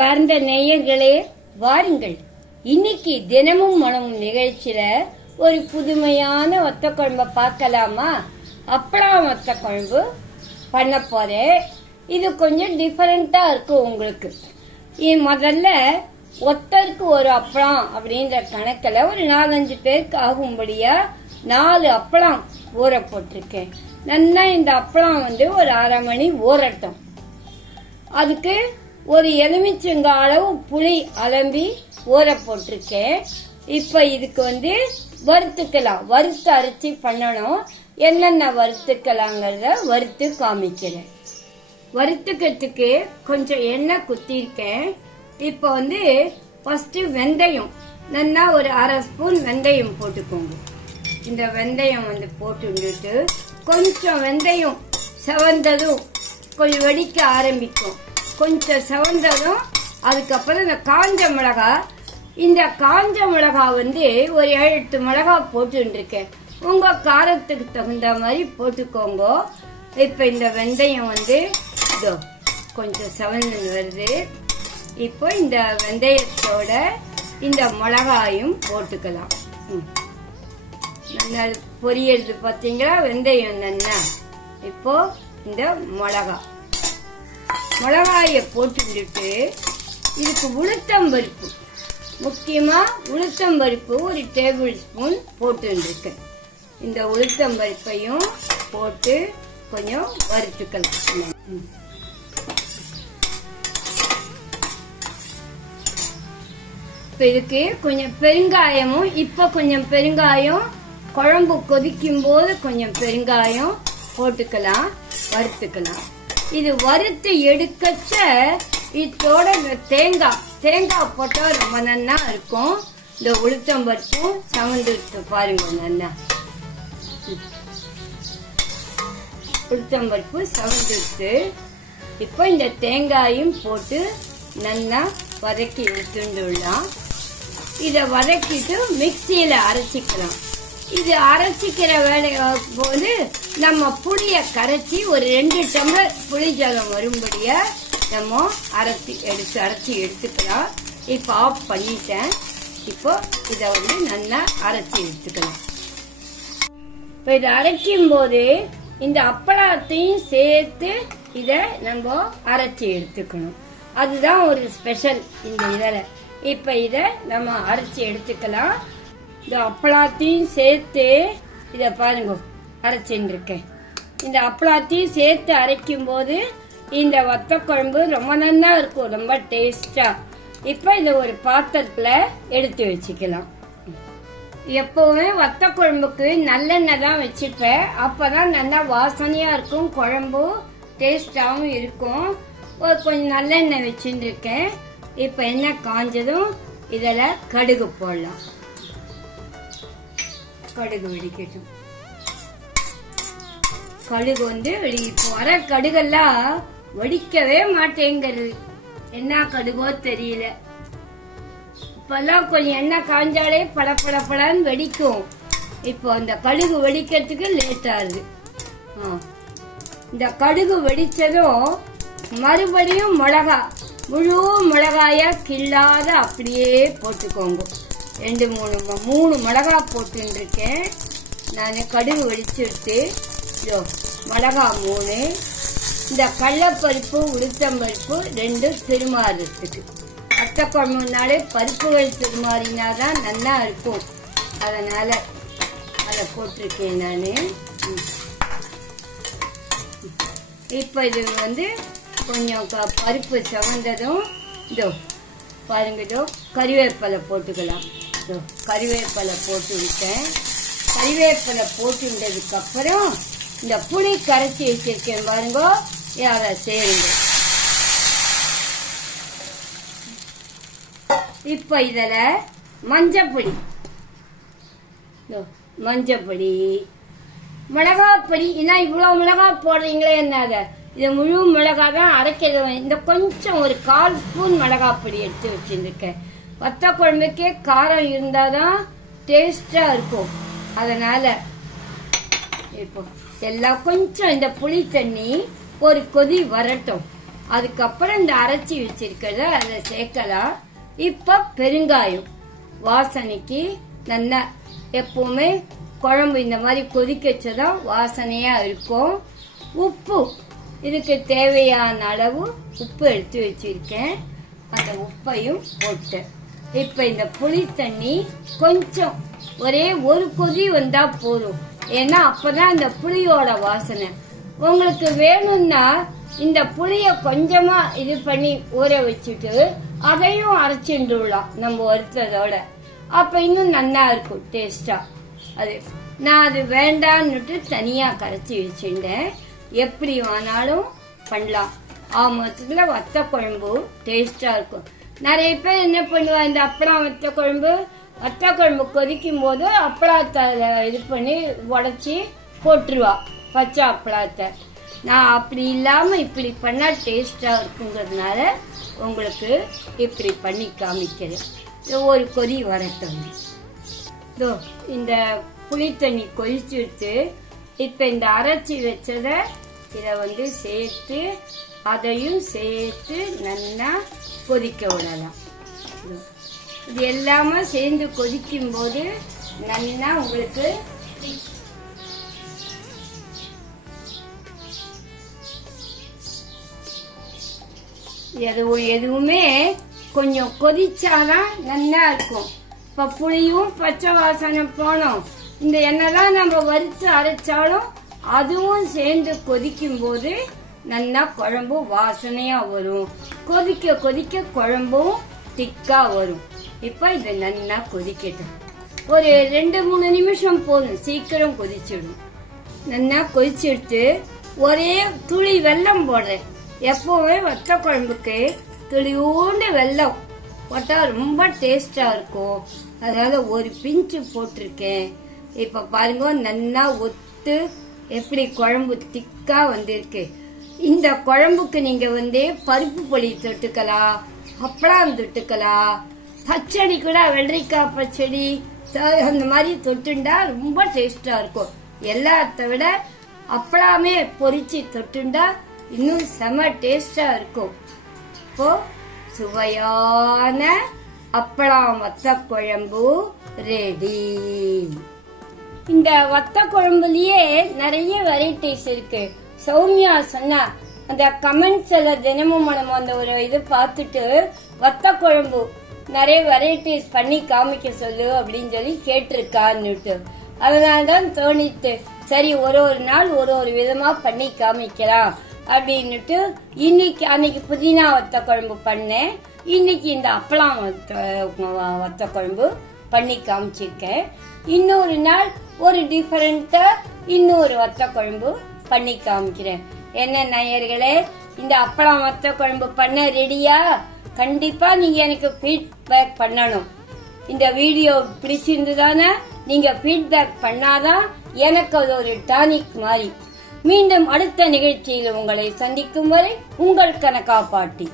அன்பார்ந்த நேயர்களே, வாருங்கள். இன்னைக்கு தினமும் மனமும் நிகழ்ச்சியில ஒரு புதுமையான ஒத்த குழம்பு பார்க்கலாமா? அப்பளம் ஒத்த குழம்பு பண்ண போறேன். இது கொஞ்சம் டிஃபரெண்டா இருக்கும் உங்களுக்கு. முதல்ல ஒத்தருக்கு ஒரு அப்பளம் அப்படின்ற கணக்கில் ஒரு 4-5 பேருக்கு ஆகும்படியா 4 அப்பளம் ஊற போட்டிருக்கேன். நல்லா இந்த அப்பளம் ஒரு 1/2 மணி ஊறட்டும். அதுக்கு ஒரு எலுமிச்சங்க அளவு புளி அலம்பி ஊற போட்டிருக்கேன். இப்ப இதுக்கு வறுத்துக்கலாம். வறுத்து அரைச்சி பண்ணணும். என்னென்ன வறுத்துக்கலாங்கிறத வறுத்து காமிக்கிறேன். வறுத்துக்கிறதுக்கு கொஞ்சம் எண்ணெய் குத்திருக்கேன். இப்ப ஃபர்ஸ்ட் வெந்தயம் நல்லா ஒரு 1/2 ஸ்பூன் வெந்தயம் போட்டுக்கோங்க. இந்த வெந்தயம் போட்டு கொஞ்சம் வெந்தயம் செவந்ததும் கொஞ்சம் வெடிக்க ஆரம்பிக்கும். கொஞ்சம் செவந்ததும் அதுக்கப்புறம் இந்த காஞ்ச மிளகா, இந்த காஞ்ச மிளகா ஒரு 7-8 மிளகா போட்டுருக்கேன். உங்க காரத்துக்கு தகுந்த மாதிரி போட்டுக்கோங்க. இப்ப இந்த வெந்தயம் இதோ கொஞ்சம் செவந்து வருது. இப்போ இந்த வெந்தயத்தோட இந்த மிளகாயும் போட்டுக்கலாம். நல்லா பொரியறது பாத்தீங்களா வெந்தயம் நல்லா. இப்போ இந்த மிளகாய போட்டுட்டு இதுக்கு உளுத்தம்பருப்பு, முக்கியமா உளுத்தம்பருப்பு ஒரு 1 டேபிள் ஸ்பூன் போட்டுருக்கேன். இந்த உளுத்தம்பருப்பையும் போட்டு கொஞ்சம் வறுத்துக்கலாம். இப்ப இதுக்கு கொஞ்சம் பெருங்காயமும், இப்ப கொஞ்சம் பெருங்காயம் குழம்பு கொதிக்கும் போது கொஞ்சம் பெருங்காயம் போட்டுக்கலாம், வறுத்துக்கலாம். இது வறுத்து எடுக்கச்ச இதோட இந்த தேங்காய் போட்டா ரொம்ப நல்லா இருக்கும். இந்த உளுத்தம்பருப்பும் சமந்துட்டு பாருங்க. நல்லா உளுத்தம்பருப்பு சமந்துட்டு இப்போ இந்த தேங்காயும் போட்டு நல்லா வதக்கி எடுத்துடலாம். இத வதக்கிட்டு மிக்சியில அரைச்சிக்கலாம். இது அரைச்சிக்கிற வேலை போது நம்ம புளிய கரைச்சி ஒரு 2 டம்ளர் புளி ஜலம் வரும்படியா நம்ம அரைச்சி எடுத்துக்கலாம். இப்ப ஆஃப் பண்ணிட்டேன். இப்போ இத நல்லா அரைச்சி எடுத்துக்கலாம். இப்ப இதை அரைக்கும் போது இந்த அப்பளத்தையும் சேர்த்து இத நம்ம அரைச்சி எடுத்துக்கணும். அதுதான் ஒரு ஸ்பெஷல் இந்த இதில். இப்ப இத நம்ம அரைச்சி எடுத்துக்கலாம். இந்த அப்பளத்தையும் சேர்த்து இத பாருங்க அரைச்சின்னு இருக்கேன். இந்த அப்பளத்தையும் சேர்த்து அரைக்கும் போது இந்த வத்த குழம்பு ரொம்ப நல்லா இருக்கும், ரொம்ப டேஸ்டா. இப்ப இத ஒரு பாத்திரத்துல எடுத்து வச்சுக்கலாம். எப்பவுமே வத்த குழம்புக்கு நல்லெண்ணெய் தான் வச்சுப்பேன். அப்பதான் நல்லா வாசனையா இருக்கும், குழம்பு டேஸ்டாவும் இருக்கும். கொஞ்சம் நல்லெண்ணெய் வச்சுட்டு இருக்கேன். இப்ப எண்ணெய் காஞ்சதும் இதுல கடுகு போடலாம். கடுகு வெடிக்கட்டும். கடுகு இப்போ வர கடுகெல்லாம் வெடிக்கவே மாட்டேங்கிறது. என்ன கடுகோ தெரியல. இப்பெல்லாம் கொஞ்சம் எண்ணெய் காஞ்சாலே படப்படப்படன்னு வெடிக்கும். இப்போ அந்த கடுகு வெடிக்கிறதுக்கு லேட் ஆகுது. இந்த கடுகு வெடிச்சதும் மறுபடியும் முழு மிளகாய கிள்ளாத அப்படியே போட்டுக்கோங்க. 2-3 மிளகா போட்டுருக்கேன் நான். கடுகு வெடிச்சுட்டு மிளகா 3, இந்த கடலைப்பருப்பு உளுத்தம்பருப்பு 2 திருமாறதுக்கு. வத்த குழம்புனாலே பருப்புகள் திருமாறினாதான் நல்லா இருக்கும். அதனால அதை போட்டிருக்கேன் நான். இப்ப இது கொஞ்சம் பருப்பு செவந்ததும் இதோ பாருங்க, இதோ கறிவேப்பிலை போட்டுக்கலாம். கறிவேப்பிலை போட்டு விட்டேன். கறிவேப்பிலை போட்டு விட்டதுக்கு அப்புறம் இந்த புளி கரைச்சி வச்சிருக்கேன் பாருங்க, அதை சேருங்க. இப்ப இதுல மஞ்சப்பொடி, மிளகாப்பொடி. என்ன இவ்வளவு மிளகா போடுறீங்களே என்ன? இது முழு மிளகா தான் அரைக்கிறது. இந்த கொஞ்சம் ஒரு 1/4 ஸ்பூன் மிளகாப்பொடி எடுத்து வச்சிருக்கேன். வத்த குழம்புக்கே காரம் இருந்தாதான் டேஸ்டா இருக்கும். அதனால இப்போ எல்லாம் கொஞ்சம் இந்த புளி தண்ணி ஒரு கொதி வரட்டும். அதுக்கப்புறம் இந்த அரைச்சி வச்சிருக்கிறத அதை சேர்க்கலாம். இப்ப பெருங்காயம் வாசனைக்கு நல்லா, எப்பவுமே குழம்பு இந்த மாதிரி கொதிக்கச்சதான் வாசனையா இருக்கும். உப்பு, இதுக்கு தேவையான அளவு உப்பு எடுத்து வச்சிருக்கேன். அந்த உப்பையும் போட்டு இப்ப இந்த புளி தண்ணி கொஞ்சம் ஒரே ஒரு கொதி வந்தா போதும். ஏன்னா அப்பதான் இந்த புளியோட வாசனை. உங்களுக்கு வேணும்னா இந்த புளிய கொஞ்சமா இது பண்ணி ஊற வச்சுட்டு அதையும் அரைச்சிடலாம் நம்ம வறுத்ததோட. அப்ப இன்னும் நல்லா இருக்கும் டேஸ்டா. அது நான் அது வேண்டான்னுட்டு தனியா கரைச்சி வச்சுட்டேன். எப்படி வேணாலும் பண்ணலாம். ஆமாசத்துல வத்த குழம்பு டேஸ்டா இருக்கும். நிறைய பேர் என்ன பண்ணுவா, இந்த அப்பளம் வத்த குழம்பு கொதிக்கும் போது அப்பளத்தை இது பண்ணி உடைச்சி போட்டுருவா, பச்சை அப்பளத்தை. நான் அப்படி இல்லாம இப்படி பண்ணா டேஸ்டா இருக்குங்கிறதுனால உங்களுக்கு இப்படி பண்ணி காமிக்கிறேன். ஒரு கொதி வரட்டும். இந்த புளி தண்ணி கொதிச்சுட்டு இப்ப இந்த அரைச்சி வச்சத இத சேர்த்து அதையும் சேர்த்து நல்லா கொதிக்க விடலாம். இது எல்லாமே சேர்ந்து கொதிக்கும் போது நல்லா உங்களுக்கு எதுவுமே கொஞ்சம் கொதிச்சாதான் நல்லா இருக்கும். இப்ப புளியும் பச்சை வாசனை போனோம். இந்த எண்ணெய்லாம் நம்ம வறுத்து அரைச்சாலும் அதுவும் சேர்ந்து கொதிக்கும் போது நல்லா குழம்பு வாசனையா வரும். கொதிக்க கொதிக்க குழம்பும் திக்கா வரும். இப்ப இது நல்லா கொதிக்கட்டும். ஒரு 2-3 நிமிஷம் போதும், சீக்கிரம் கொதிச்சிடும். நல்லா கொதிச்சுட்டு ஒரே துளி வெல்லம் போடுறேன். எப்பவுமே வத்த குழம்புக்கு துளியோண்டு வெல்லம் போட்டா ரொம்ப டேஸ்டா இருக்கும். அதனால ஒரு பிஞ்சு போட்டிருக்கேன். இப்ப பாருங்க நல்லா ஒத்து எப்படி குழம்பு திக்கா வந்திருக்கு. இந்த குழம்புக்கு நீங்க பருப்பு பொடி தொட்டுக்கலாம், அப்பளம் தொட்டுக்கலாம், பச்சடி கூட வெள்ளரிக்காய் பச்சடி அந்த மாதிரி தொட்டுண்டா ரொம்ப டேஸ்டா இருக்கும். எல்லாத்த விட அப்பளாமே பொரிச்சு தொட்டுண்டா இன்னும் செம டேஸ்டா இருக்கும். இப்போ சுவையான அப்பளம் வத்த குழம்பு ரெடி. இந்த வத்த குழம்புலயே நிறைய வெரைட்டிஸ் இருக்கு. சௌமியா சொன்னா அந்த கமெண்ட்ஸ்ல தினமும் நம்ம அந்த ஒரு இது பார்த்துட்டு வத்த குழம்பு நிறைய வெரைட்டிஸ் பண்ணி காமிக்க சொல்லு அப்படின்னு சொல்லி கேட்டிருக்கான்னுட்டு, அதனாலதான் தோணிட்டு சரி ஒரு நாள் ஒரு விதமா பண்ணி காமிக்கலாம் அப்படின்னுட்டு அன்னைக்கு புதினா வத்த குழம்பு பண்ணேன். இன்னைக்கு இந்த அப்பளம் வத்த குழம்பு பண்ணி காமிச்சிருக்கேன். இன்னொரு நாள் ஒரு டிஃபரெண்டா இன்னொரு வத்த குழம்பு பண்ணி காமிக்கிறேன். என்ன நேயர்களே, இந்த அப்பளம் வத்த குழம்பு பண்ண ரெடியா? கண்டிப்பா நீங்க எனக்கு ஃபீட்பேக் பண்ணணும். இந்த வீடியோ பிடிச்சிருந்ததானே? நீங்க ஃபீட்பேக் பண்ணாதான் எனக்கு அது ஒரு டானிக் மாதிரி. மீண்டும் அடுத்த நிகழ்ச்சியில் உங்களை சந்திக்கும் வரை உங்கள் கனகா பாட்டி.